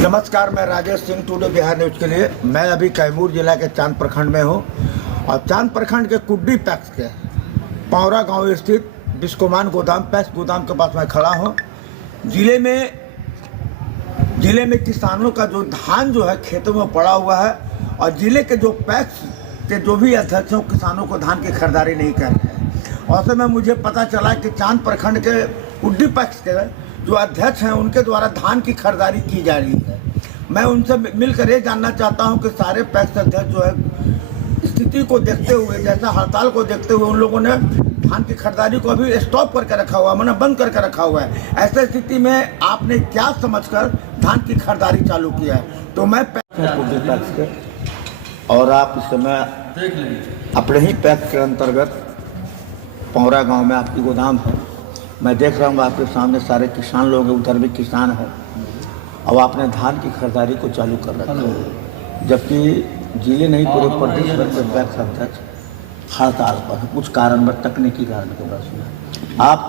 नमस्कार, मैं Rajesh Singh, today Bihar news के लिए। मैं अभी कैमूर जिला के चांद प्रखंड में हूँ और चांद प्रखंड के कुड्डी पैक्स के पौरा गांव स्थित बिस्कोमान गोदाम पैक्स गोदाम के पास मैं खड़ा हूँ। जिले में किसानों का जो धान जो है खेतों में पड़ा हुआ है और जिले के जो पैक्स के जो भी अध्यक्ष हैं किसानों को धान की खरीदारी नहीं कर रहे हैं। और उसमें मुझे पता चला कि चांद प्रखंड के कुड्डी पैक्स के जो अध्यक्ष हैं उनके द्वारा धान की खरीदारी की जा रही है। मैं उनसे मिलकर ये जानना चाहता हूं कि सारे पैक्स अध्यक्ष जो है स्थिति को देखते हुए, जैसा हड़ताल को देखते हुए, उन लोगों ने धान की खरीदारी को अभी स्टॉप करके रखा हुआ है, मैंने बंद करके रखा हुआ है। ऐसी स्थिति में आपने क्या समझकर धान की खरीदारी चालू किया है? तो मैं कुड्डी पैक्स के और आप इस समय अपने ही पैक्स के अंतर्गत पौरा गाँव में आपकी गोदाम है। मैं देख रहा हूँ आपके सामने सारे किसान लोग हैं, उधर भी किसान है। अब आपने धान की खरीदारी को चालू कर रखा है, जबकि जिले नहीं पूरे प्रदेश भर के पैक्स अध्यक्ष हड़ताल पर है, कुछ कारणवश तकनीकी कारण के वजह से। आप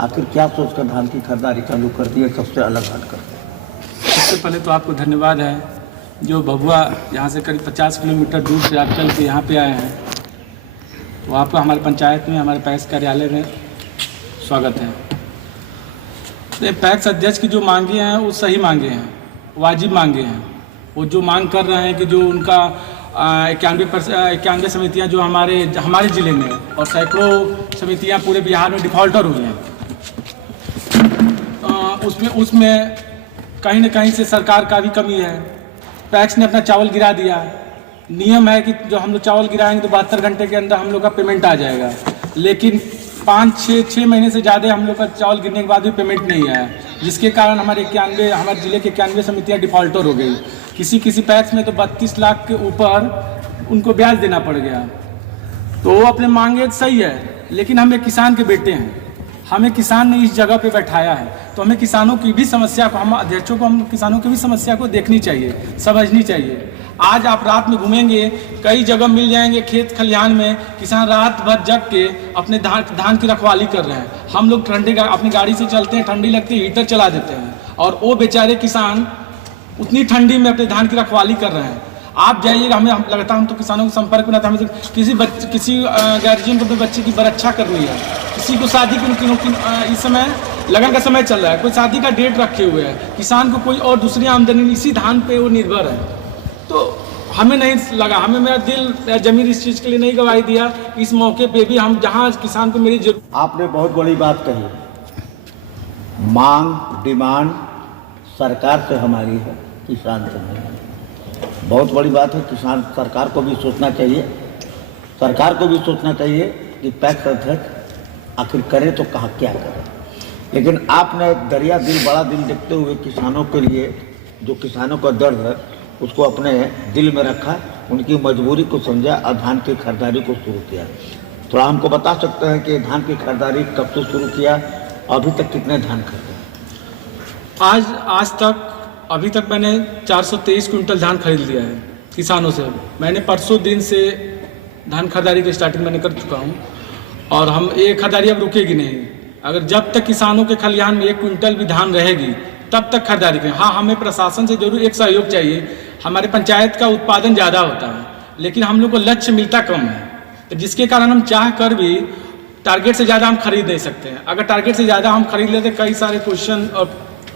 आखिर क्या सोचकर धान की खरीदारी चालू कर दी है, सबसे अलग हटकर? सबसे पहले तो आपको धन्यवाद है, जो भभुआ यहाँ से करीब 50 किलोमीटर दूर से आप चल के यहाँ पे आए हैं, तो आपका हमारे पंचायत में, हमारे पैक्स कार्यालय में स्वागत है। तो पैक्स अध्यक्ष की जो मांगे हैं वो सही मांगे हैं, वाजिब मांगे हैं। वो जो मांग कर रहे हैं कि जो उनका 91 समितियां जो हमारे ज़िले में और सैकड़ों समितियां पूरे बिहार में डिफ़ॉल्टर हुई हैं, उसमें कहीं न कहीं से सरकार का भी कमी है। पैक्स ने अपना चावल गिरा दिया। नियम है कि जो हम लोग चावल गिराएंगे तो 72 घंटे के अंदर हम लोग का पेमेंट आ जाएगा, लेकिन 5-6 महीने से ज़्यादा हम लोग का चावल गिरने के बाद भी पेमेंट नहीं आया, जिसके कारण हमारे ज़िले के 91 समितियाँ डिफ़ॉल्टर हो गई। किसी पैक्स में तो 32 लाख के ऊपर उनको ब्याज देना पड़ गया। तो वो अपने मांगे सही है, लेकिन हम एक किसान के बेटे हैं, हमें किसान ने इस जगह पे बैठाया है, तो हमें किसानों की भी समस्या को, हम अध्यक्षों को, हम किसानों की भी समस्या को देखनी चाहिए, समझनी चाहिए। आज आप रात में घूमेंगे, कई जगह मिल जाएंगे खेत खलिहान में किसान रात भर जग के अपने धान की रखवाली कर रहे हैं। हम लोग अपनी गाड़ी से चलते हैं, ठंडी लगती है, हीटर चला देते हैं, और वो बेचारे किसान उतनी ठंडी में अपने धान की रखवाली कर रहे हैं। आप जाइएगा, हमें लगता है हम तो किसानों के संपर्क में रहता है। हमें किसी गार्जियन को अपने बच्चे की बरच्छा करनी है, किसी को शादी की, इस समय लगन का समय चल रहा है, कोई शादी का डेट रखे हुए है, किसान को कोई और दूसरी आमदनी, इसी धान पे वो निर्भर है। तो हमें नहीं लगा, मेरा दिल जमीन इस चीज़ के लिए नहीं गवाही दिया। इस मौके पे भी हम जहाँ किसान को मेरी आपने बहुत बड़ी बात कही, मांग डिमांड सरकार से हमारी है, किसान से नहीं है। बहुत बड़ी बात है। किसान सरकार को भी सोचना चाहिए, कि पैक्स अध्यक्ष आखिर करे तो कहाँ क्या करे। लेकिन आपने दरिया दिल, बड़ा दिल देखते हुए किसानों के लिए, जो किसानों का दर्द है उसको अपने दिल में रखा, उनकी मजबूरी को समझा और धान की खरीदारी को शुरू किया। थोड़ा हमको बता सकते हैं कि धान की खरीदारी कब से शुरू किया, अभी तक कितने धान खरीदे? आज तक अभी तक मैंने 423 क्विंटल धान खरीद लिया है किसानों से। मैंने परसों दिन से धान खरीदारी की स्टार्टिंग मैंने कर चुका हूँ, और हम ये खरीदारी अब रुकेगी नहीं। अगर जब तक किसानों के खलिहान में 1 क्विंटल भी धान रहेगी तब तक खरीदारी करें। हाँ, हमें प्रशासन से जरूर एक सहयोग चाहिए। हमारे पंचायत का उत्पादन ज़्यादा होता है, लेकिन हम लोग को लक्ष्य मिलता कम है, तो जिसके कारण हम चाह कर भी टारगेट से ज़्यादा हम खरीद नहीं सकते हैं। अगर टारगेट से ज़्यादा हम खरीद लेते, कई सारे क्वेश्चन और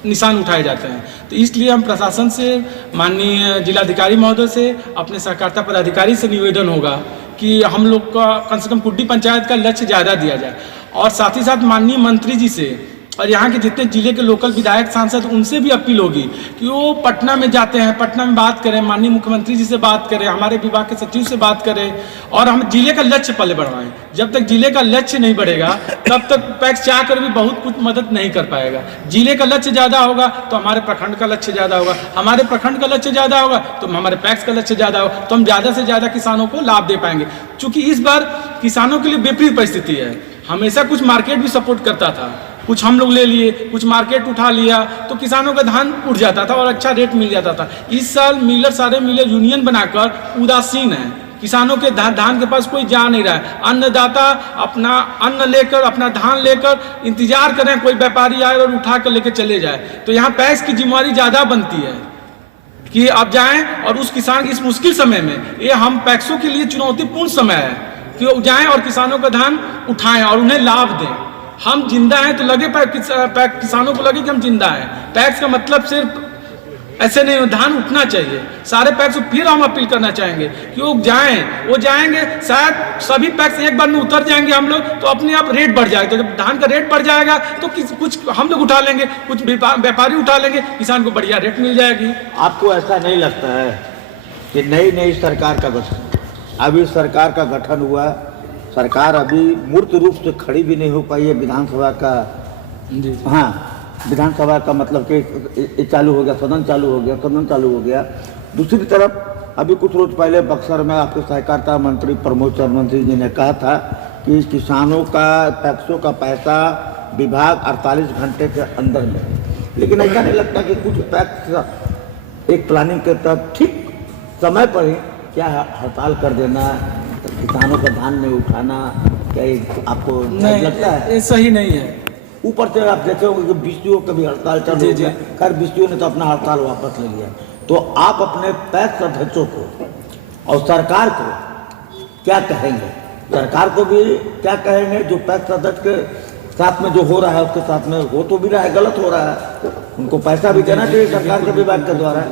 निशान उठाए जाते हैं। तो इसलिए हम प्रशासन से, माननीय जिलाधिकारी महोदय से, अपने सहकारिता पदाधिकारी से निवेदन होगा कि हम लोग का कम से कम कुड्डी पंचायत का लक्ष्य ज़्यादा दिया जाए, और साथ ही साथ माननीय मंत्री जी से और यहाँ के जितने जिले के लोकल विधायक सांसद, उनसे भी अपील होगी कि वो पटना में जाते हैं, पटना में बात करें, माननीय मुख्यमंत्री जी से बात करें, हमारे विभाग के सचिव से बात करें, और हम जिले का लक्ष्य पहले बढ़ाएं। जब तक जिले का लक्ष्य नहीं बढ़ेगा तब तक पैक्स चाह कर भी बहुत कुछ मदद नहीं कर पाएगा। जिले का लक्ष्य ज़्यादा होगा तो हमारे प्रखंड का लक्ष्य ज़्यादा होगा, हमारे प्रखंड का लक्ष्य ज़्यादा होगा तो हमारे पैक्स का लक्ष्य ज़्यादा होगा, तो हम ज़्यादा से ज़्यादा किसानों को लाभ दे पाएंगे। चूँकि इस बार किसानों के लिए विपरीत परिस्थिति है। हमेशा कुछ मार्केट भी सपोर्ट करता था, कुछ हम लोग ले लिए, कुछ मार्केट उठा लिया, तो किसानों का धान उठ जाता था और अच्छा रेट मिल जाता था। इस साल सारे मिलर यूनियन बनाकर उदासीन है, किसानों के धान के पास कोई जा नहीं रहा है। अन्नदाता अपना अन्न लेकर, अपना धान लेकर इंतजार करें कोई व्यापारी आए और उठा कर लेकर चले जाए। तो यहाँ पैक्स की जिम्मेवारी ज़्यादा बनती है। कि आप जाएं और उस किसान की इस मुश्किल समय में, ये हम पैक्सों के लिए चुनौतीपूर्ण समय है कि वो जाएं और किसानों का धान उठाएं और उन्हें लाभ दें। हम जिंदा हैं तो लगे किसानों को लगे कि हम जिंदा हैं। पैक्स का मतलब सिर्फ ऐसे नहीं, धान उठना चाहिए। सारे पैक्स फिर हम अपील करना चाहेंगे कि वो जाएं, वो जाएंगे, शायद सभी पैक्स एक बार में उतर जाएंगे हम लोग तो अपने आप रेट बढ़ जाएगा। तो जब धान का रेट बढ़ जाएगा तो कुछ हम लोग उठा लेंगे, कुछ व्यापारी उठा लेंगे, किसान को बढ़िया रेट मिल जाएगी। आपको ऐसा नहीं लगता है कि नई सरकार का गठन, अभी सरकार का गठन हुआ, सरकार अभी मूर्त रूप से खड़ी भी नहीं हो पाई है, विधानसभा का हाँ विधानसभा का मतलब कि चालू हो गया, सदन चालू हो गया। दूसरी तरफ अभी कुछ रोज पहले बक्सर में आपके सहकारिता मंत्री प्रमोद चरण सिंह जी ने कहा था कि किसानों का पैक्सों का पैसा विभाग 48 घंटे के अंदर में, लेकिन ऐसा नहीं लगता कि कुछ पैक्स एक प्लानिंग के तहत ठीक समय पर ही क्या हड़ताल कर देना, किसानों का धान नहीं उठाना, क्या आपको नहीं लगता है? ये सही नहीं है। ऊपर से आप देखे होंगे कि बीसीओ का भी हड़ताल चल रही है, खैर बीसीओ ने तो अपना हड़ताल वापस ले लिया। तो आप अपने पैक्स अध्यक्षों को और सरकार को क्या कहेंगे? सरकार को भी क्या कहेंगे? जो पैक्स अध्यक्ष के साथ में जो हो रहा है उसके साथ में हो तो भी रहा है, गलत हो रहा है, उनको पैसा भी देना चाहिए सरकार के विभाग के द्वारा,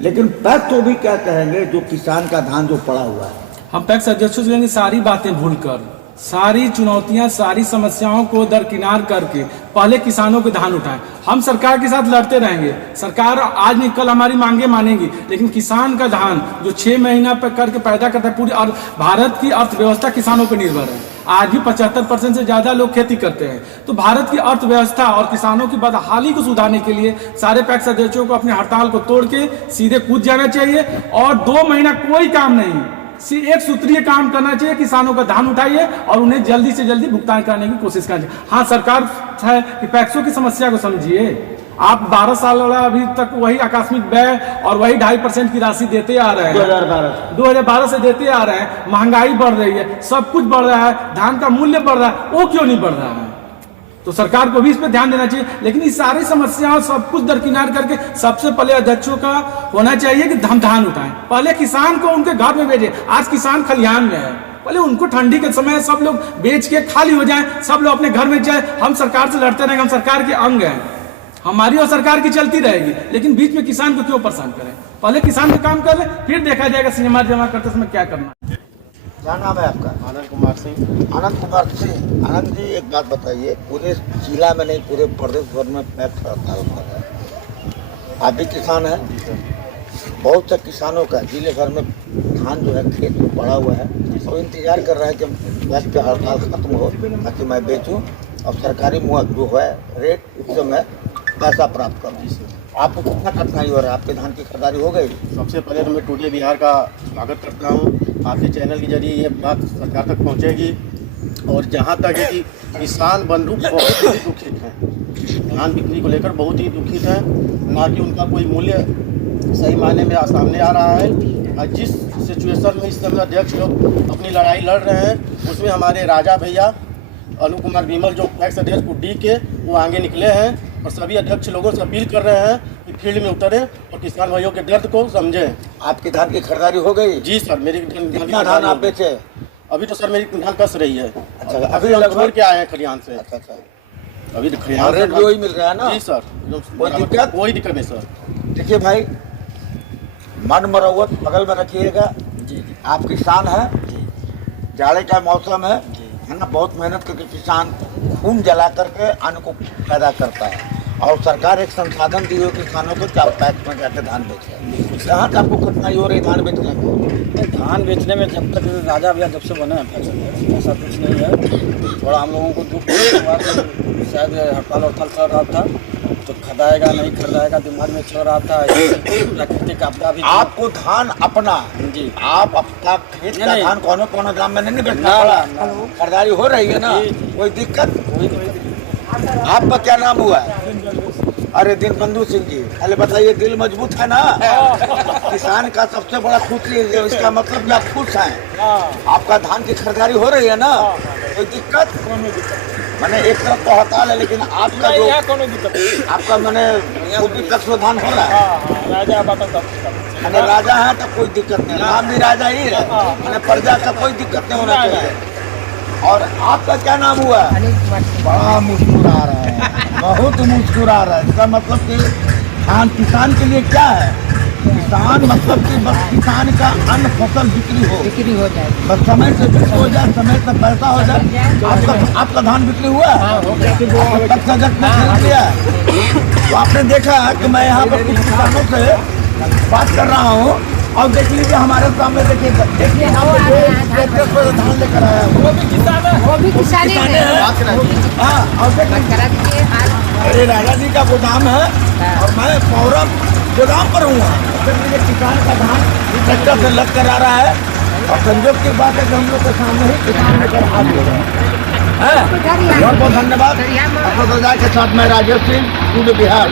लेकिन पैक्स को भी क्या कहेंगे जो किसान का धान जो पड़ा हुआ है? हम पैक्स अध्यक्षों से कहेंगे सारी बातें भूलकर, सारी चुनौतियां, सारी समस्याओं को दरकिनार करके पहले किसानों के धान उठाएं। हम सरकार के साथ लड़ते रहेंगे, सरकार आज नहीं कल हमारी मांगे मानेगी, लेकिन किसान का धान जो 6 महीना पर करके पैदा करता है, पूरी और भारत की अर्थव्यवस्था किसानों पर निर्भर है। आज भी 75% से ज्यादा लोग खेती करते हैं। तो भारत की अर्थव्यवस्था और किसानों की बदहाली को सुधारने के लिए सारे पैक्स अध्यक्षों को अपने हड़ताल को तोड़ के सीधे कूद जाना चाहिए और 2 महीना कोई काम नहीं, एक सूत्रीय काम करना चाहिए। किसानों का धान उठाइए और उन्हें जल्दी से जल्दी भुगतान करने की कोशिश करनी चाहिए। हाँ, सरकार है कि पैक्सों की समस्या को समझिए। आप 12 साल वाला अभी तक वही आकस्मिक व्यय और वही 2.5% की राशि देते आ रहे हैं, 2012 से देते आ रहे हैं। महंगाई बढ़ रही है, सब कुछ बढ़ रहा है, धान का मूल्य बढ़ रहा है, वो क्यों नहीं बढ़ रहा है? तो सरकार को भी इस पर ध्यान देना चाहिए। लेकिन इस सारी समस्याओं सब कुछ दरकिनार करके सबसे पहले अध्यक्षों का होना चाहिए कि हम धान उठाएं, पहले किसान को उनके घर में भेजें। आज किसान खलिहान में है, पहले उनको ठंडी के समय सब लोग बेच के खाली हो जाएं, सब लोग अपने घर में जाए। हम सरकार से लड़ते रहेंगे, हम सरकार के अंग हैं, हमारी और सरकार की चलती रहेगी, लेकिन बीच में किसान को क्यों परेशान करें? पहले किसान का काम कर ले, फिर देखा जाएगा सीमा जमा करते समय क्या करना। क्या नाम है आपका? आनंद कुमार सिंह। आनंद कुमार सिंह। आनंद जी, एक बात बताइए, पूरे जिला में नहीं पूरे प्रदेश भर में पैक्स हड़ताल हो रहा है, आप भी किसान हैं, बहुत से किसानों का जिले भर में धान जो है खेत में पड़ा हुआ है और इंतजार कर रहा है कि पैक्स का हड़ताल खत्म हो ताकि मैं बेचूं और सरकारी जो है रेट उस समय पैसा प्राप्त करूँ। आपको कितना कठिनाई हो रहा है? आपके धान की खरीदारी हो गई? सबसे पहले तो मैं टुडे बिहार का स्वागत करता हूँ। आपके चैनल के जरिए ये बात सरकार तक पहुँचेगी और जहाँ तक है कि किसान बंधु बहुत ही दुखित हैं, धान बिक्री को लेकर बहुत ही दुखित हैं, ना कि उनका कोई मूल्य सही मायने में सामने आ रहा है। और जिस सिचुएशन में इस समय अध्यक्ष लोग अपनी लड़ाई लड़ रहे हैं उसमें हमारे राजा भैया अनु कुमार विमल जो पैक्स अध्यक्ष को डी के वो आगे निकले हैं और सभी अध्यक्ष लोगों से अपील कर रहे हैं कि फील्ड में उतरे और किसान भाइयों के दर्द को समझें। आपकी धान की खरीदारी हो गई? जी सर, मेरी कितना धान आप बेचे? अभी तो सर मेरी धान कस रही है। अच्छा, अभी हम छोड़ के आए हैं खलिहान से। अच्छा, अभी तो खलिहान रेट भी वही मिल रहा है ना? जी सर, कोई दिक्कत नहीं सर। देखिए भाई, मन मरौवत बगल में रखिएगा। जी, आप किसान हैं, जाड़े का मौसम है ना, बहुत मेहनत करके किसान खून जला करके अन्न को पैदा करता है और सरकार एक संसाधन दी हो किसानों को कि आप पैक्स में जाकर धान बेचें। यहाँ से आपको कठिनाई हो रही धान बेचने को? धान बेचने में जब तक राजा भैया जब से बने हैं ऐसा कुछ नहीं है। थोड़ा हम लोगों को दुख हुआ कि शायद हड़ताल चल रहा था तो खरीदाएगा नहीं खरीदाएगा दिमाग में चल रहा था। प्राकृतिक आपदा भी आपको धान अपना जी, आप अपना खेत का धान कौन दाम में नहीं बेचना पड़ा? खरीदारी हो रही है ना, कोई दिक्कत? आपका क्या नाम हुआ? अरे दिनबंधु सिंह जी, पहले बताइए, दिल मजबूत है ना? किसान का सबसे बड़ा खुशी है, इसका मतलब कि आप खुश हैं। आपका धान की खरीदारी हो रही है ना, कोई दिक्कत? मैंने एक तरफ तो हड़ताल है, लेकिन आपका जो आपका मैंने कोई दिक्कत समाधान हो रहा है। राजा मैंने राजा है तो कोई दिक्कत नहीं, नाम भी राजा ही है, मैंने प्रजा का कोई दिक्कत नहीं होना चाहिए। और आपका क्या नाम हुआ? बड़ा मुस्कुरा रहा है, बहुत मुस्कुरा रहा है। इसका मतलब कि धान किसान के लिए क्या है? किसान मतलब कि बस किसान का अन्न फसल बिक्री हो जाए, बस समय से बिक्री हो जाए, समय से पैसा हो जाए। आपका धान बिक्री हुआ है? तब से जब मैं खरीद लिया। तो आपने देखा कि मैं यहाँ पर कुछ किसानों से बात कर रहा हूँ, और देख लीजिए हमारे सामने, देखिए यहाँ पे जो ट्रैक्टर पर धान लेकर आया है वो भी किसान है। हाँ, और देखिए अरे राजा जी का गोदाम है और मैं पौरम गोदाम पर हूँ। देखिए किसान का धान ट्रैक्टर से लग कर आ रहा है, और संजोग की बात है कि हम लोग के सामने ही किसान लेकर आ गए हैं। बहुत बहुत धन्यवाद। आपको के साथ मैं राजेश सिंह, पूरे बिहार।